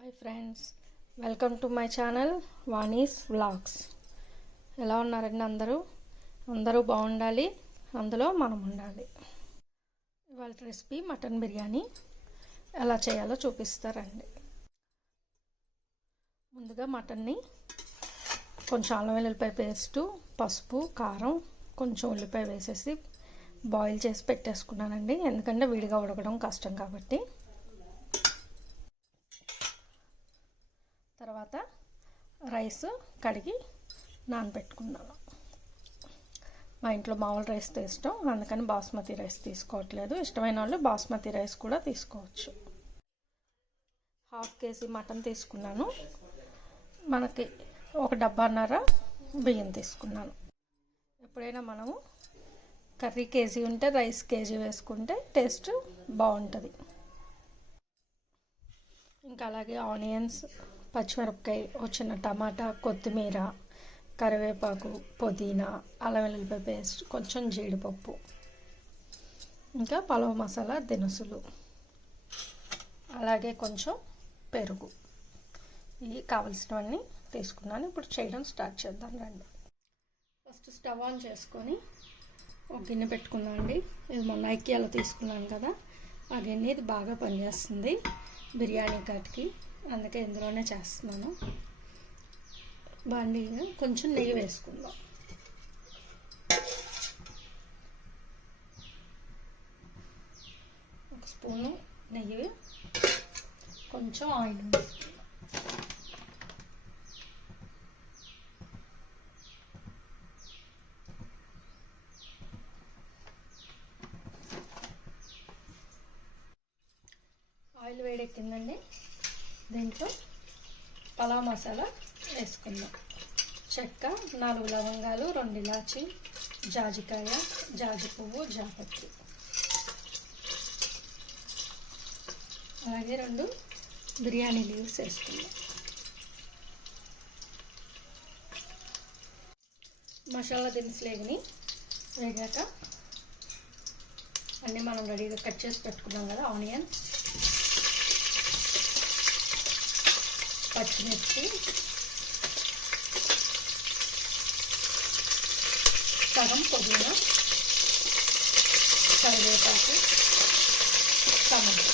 Hi friends, welcome to my channel Vani's vlogs. ఎలా ఉన్నారండి? అందరూ బాగుండాలి, అందులో మనం ఉండాలి. ఇవాళ రెసిపీ మటన్ బిర్యానీ ఎలా చేయాలో చూపిస్తారండి. ముందుగా మటన్ని కొంచెం అల్లం వెల్లుల్లిపాయ పేస్టు, పసుపు, కారం, కొంచెం ఉల్లిపాయ వేసేసి బాయిల్ చేసి పెట్టేసుకున్నానండి. ఎందుకంటే విడిగా ఉడకడం కష్టం కాబట్టి. తర్వాత రైస్ కడిగి నానబెట్టుకున్నాను. మా ఇంట్లో మామూలు రైస్ ఇష్టం, అందుకని బాస్మతి రైస్ తీసుకోవట్లేదు. ఇష్టమైన వాళ్ళు బాస్మతి రైస్ కూడా తీసుకోవచ్చు. 1/2 kg మటన్ తీసుకున్నాను. మనకి 1.5 డబ్బా బియ్యం తీసుకున్నాను. ఎప్పుడైనా మనము కర్రీ కేజీ ఉంటే రైస్ కేజీ వేసుకుంటే టేస్ట్ బాగుంటుంది. ఇంకా అలాగే ఆనియన్స్, పచ్చిమిరపకాయ, చిన్న టమాటా, కొత్తిమీర, కరివేపాకు, పుదీనా, అల్లం వెల్లుల్లిపాయ పేస్ట్, కొంచెం జీడిపప్పు, ఇంకా పలావ్ మసాలా దినుసులు, అలాగే కొంచెం పెరుగు, ఇవి కావలసినవన్నీ తీసుకున్నాను. ఇప్పుడు చేయడం స్టార్ట్ చేద్దాం రండి. ఫస్ట్ స్టవ్ ఆన్ చేసుకొని ఒక గిన్నె పెట్టుకున్నానండి. ఇది మొన్న ఐకియాలో తీసుకున్నాను కదా, ఆ గిన్నె ఇది బాగా పనిచేస్తుంది బిర్యానీ కాటికి, అందుకే ఇందులోనే చేస్తున్నాను. బాండీ కొంచెం నెయ్యి వేసుకుందాం. ఒక స్పూను నెయ్యి, కొంచెం ఆయిల్ వేసుకుందాం. ఆయిల్ వేడెక్కిందండి. దీంట్లో పలావ్ మసాలా వేసుకుందాం. చెక్క, 4 లవంగాలు, 2 ఇలాచి, జాజికాయ, జాజి పువ్వు, జాపత్రి, అలాగే 2 బిర్యానీ లీవ్స్ వేసుకుందాం. మసాలా దినుసులు వేగాక అన్నీ మనం రెడీగా కట్ చేసి పెట్టుకున్నాం కదా, ఆనియన్స్, పచ్చిమిర్చి, సగం పుదీనా, కరివేపాకు, టమాటా,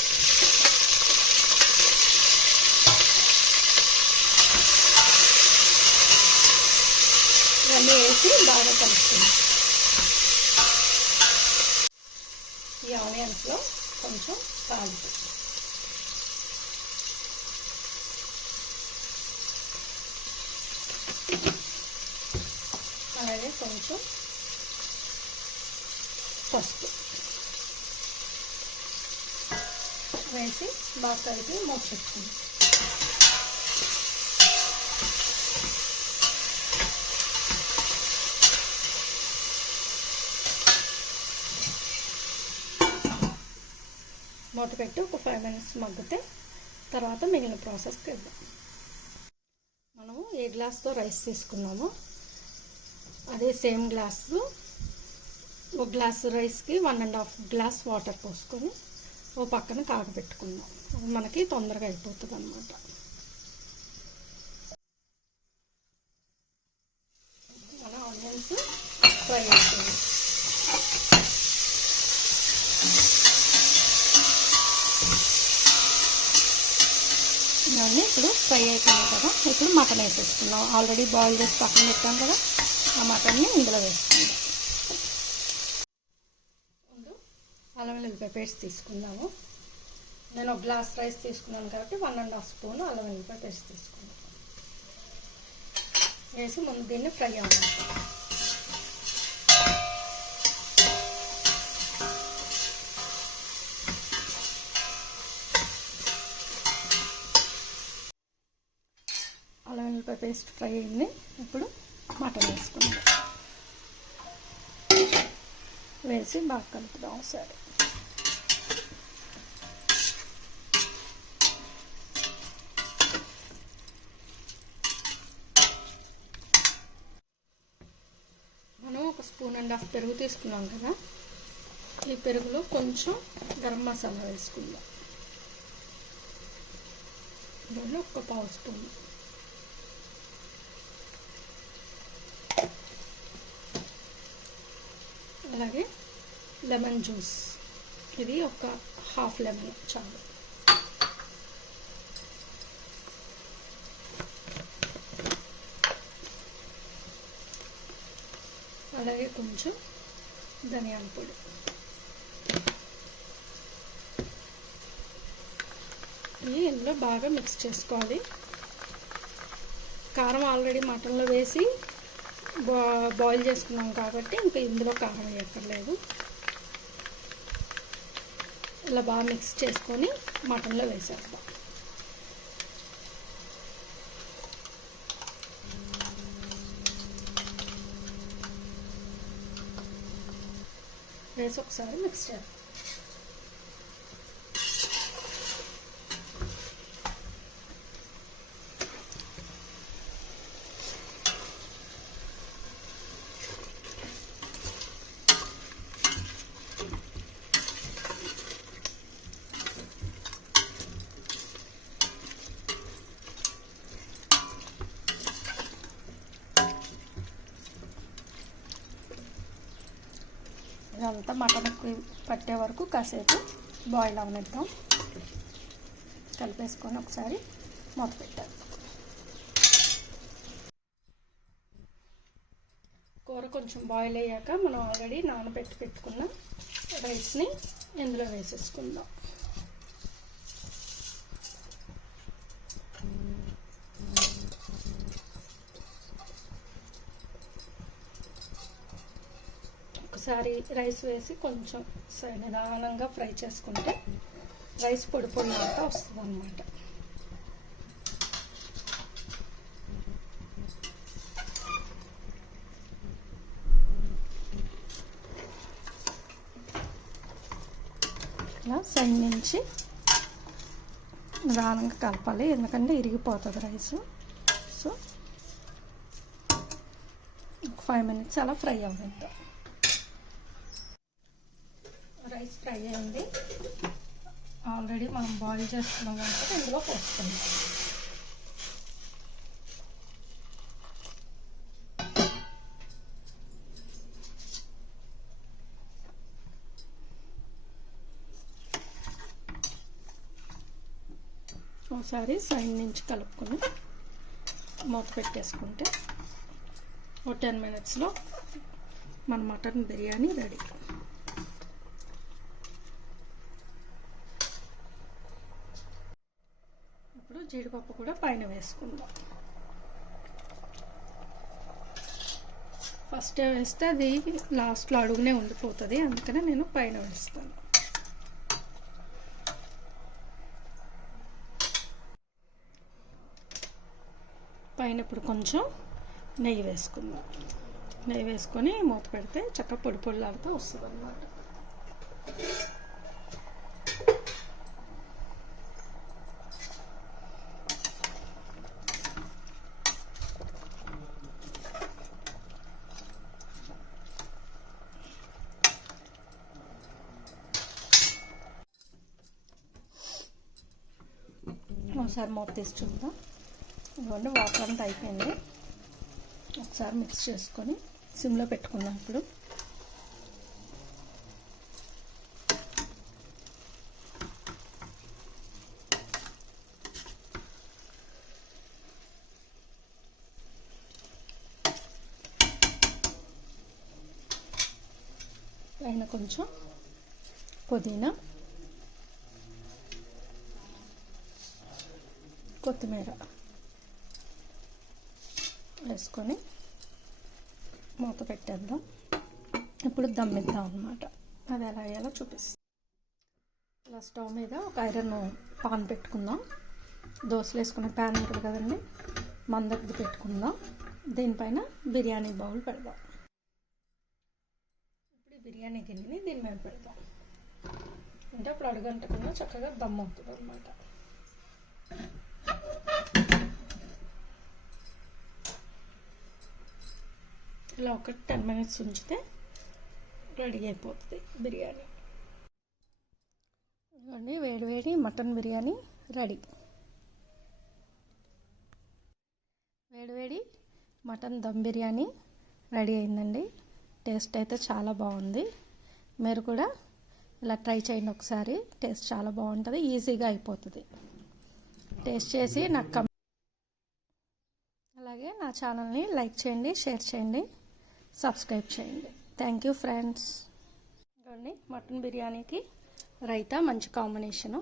ఇవన్నీ వేసి బాగా కలుపుతుంది. ఈ ఆనియన్స్లో కొంచెం సాల్ట్, అలాగే కొంచెం పసుపు వేసి బాగా కలిపి మూత పెట్టుకుంది. మూత పెట్టి ఒక 5 minutes మగ్గితే తర్వాత మిగిలిన ప్రాసెస్కి వెళ్దాం. మనము ఏ గ్లాస్తో రైస్ తీసుకున్నామో అదే సేమ్ గ్లాసు, 1 గ్లాసు రైస్కి 1.5 గ్లాస్ వాటర్ పోసుకొని ఓ పక్కన కాగబెట్టుకుందాం. అది మనకి తొందరగా అయిపోతుంది అన్నమాట. మన ఆనియన్స్ ఫ్రై అవుతుంది. ఇవన్నీ ఇప్పుడు ఫ్రై అయిపోయినాయి కదా, ఇప్పుడు మటన్ వేసేసుకుందాం. ఆల్రెడీ బాయిల్ చేసి పక్కన పెట్టాం కదా, ఆ మటన్ని ఇందులో వేసుకుందాం. అల్లం వెల్లుల్లిపాయ పేస్ట్ తీసుకుందాము. నేను 1 గ్లాస్ రైస్ తీసుకున్నాను కాబట్టి 1.5 స్పూన్ అల్లం వెల్లుల్లిపాయ పేస్ట్ తీసుకున్నాను. వేసి ముందు దీన్ని ఫ్రై అవ్వాలి. అల్లం వెల్లుల్లిపాయ పేస్ట్ ఫ్రై అయింది. ఇప్పుడు మటన్ వేసుకుందాం. వేసి బాగా కలుపుదాం ఒకసారి. మనం 1.5 స్పూన్ పెరుగు తీసుకున్నాం కదా, ఈ పెరుగులో కొంచెం గరం మసాలా వేసుకుందాం. ఇందులో ఒక పావు స్పూన్, అలాగే లెమన్ జ్యూస్, ఇది ఒక హాఫ్ లెమన్ చాలు. అలాగే కొంచెం ధనియాల పొడి. ఇందులో బాగా మిక్స్ చేసుకోవాలి. కారం ఆల్రెడీ మటన్లో వేసి బాయిల్ చేసుకున్నాం కాబట్టి ఇంకా ఇందులో కారం వేయక్కర్లేదు. ఇలా బాగా మిక్స్ చేసుకొని మటన్లో వేసేద్దాం. వేసి ఒకసారి మిక్స్ చేద్దాం. ఇదంతా మటన్కి పట్టే వరకు కాసేపు బాయిల్ అవనిద్దాం. కలిపేసుకొని ఒకసారి మూత పెట్టాలి. కూర కొంచెం బాయిల్ అయ్యాక మనం ఆల్రెడీ పెట్టుకున్న రైస్ని ఇందులో వేసేసుకుందాం. ఒకసారి రైస్ వేసి కొంచెం నిదానంగా ఫ్రై చేసుకుంటే రైస్ పొడి పొడిలాగా వస్తుంది అన్నమాట. ఇలా సైడ్ నుంచి నిదానంగా కలపాలి, ఎందుకంటే ఇరిగిపోతుంది రైస్. సో 5 minutes అలా ఫ్రై అవుతుంది. రైస్ ఫ్రై అయింది. ఆల్రెడీ మనం బాయిల్ చేసుకున్నాం కాబట్టి ఇందులో పోసుకుందాం. ఒకసారి సైడ్ నుంచి కలుపుకొని మూత పెట్టేసుకుంటే ఒక 10 minutesలో మన మటన్ బిర్యానీ రెడీ. ఇప్పుడు జీడిపప్పు కూడా పైన వేసుకుందాం. ఫస్ట్ వేస్తే అది లాస్ట్లో అడుగునే ఉండిపోతుంది, అందుకనే నేను పైన వేస్తాను. పైన ఇప్పుడు కొంచెం నెయ్యి వేసుకుందాం. నెయ్యి వేసుకొని మూత పెడితే చక్కగా పొడి పొడిలాడుతూ వస్తుంది అన్నమాట. ఒకసారి మూత తీసి చూద్దాం. ఇదిగోండి వాటర్ అంతా అయిపోయింది. ఒకసారి మిక్స్ చేసుకొని సిమ్లో పెట్టుకుందాం. ఇప్పుడు పైన కొంచెం పుదీనా, కొత్తిమీర వేసుకొని మూత పెట్టేద్దాం. ఇప్పుడు దమ్మిద్దాం అన్నమాట. అది ఎలా అయ్యాలో చూపిస్తాం. ఇలా స్టవ్ మీద ఒక ఐరన్ పాన్ పెట్టుకుందాం. దోశలు వేసుకునే ప్యాన్ ఉంటుంది కదండి, మందటిది పెట్టుకుందాం. దీనిపైన బిర్యానీ బౌల్ పెడదాం. ఇప్పుడు బిర్యానీ గిన్నెని దీని మీద పెడదాం. అంటే అప్పుడు అడుగంటకుండా చక్కగా దమ్ అవుతుంది అన్నమాట. ఇలా ఒక 10 minutes ఉంచితే రెడీ అయిపోతుంది బిర్యానీ. ఇదిగోండి వేడి వేడి మటన్ బిర్యానీ రెడీ. వేడివేడి మటన్ దమ్ బిర్యానీ రెడీ అయిందండి. టేస్ట్ అయితే చాలా బాగుంది. మీరు కూడా ఇలా ట్రై చేయండి ఒకసారి. టేస్ట్ చాలా బాగుంటుంది, ఈజీగా అయిపోతుంది. టేస్ట్ చేసి నాకు అలాగే నా ఛానల్ని లైక్ చేయండి, షేర్ చేయండి, సబ్స్క్రైబ్ చేయండి. Thank you friends. మటన్ బిర్యానీకి రైతా మంచి కాంబినేషను.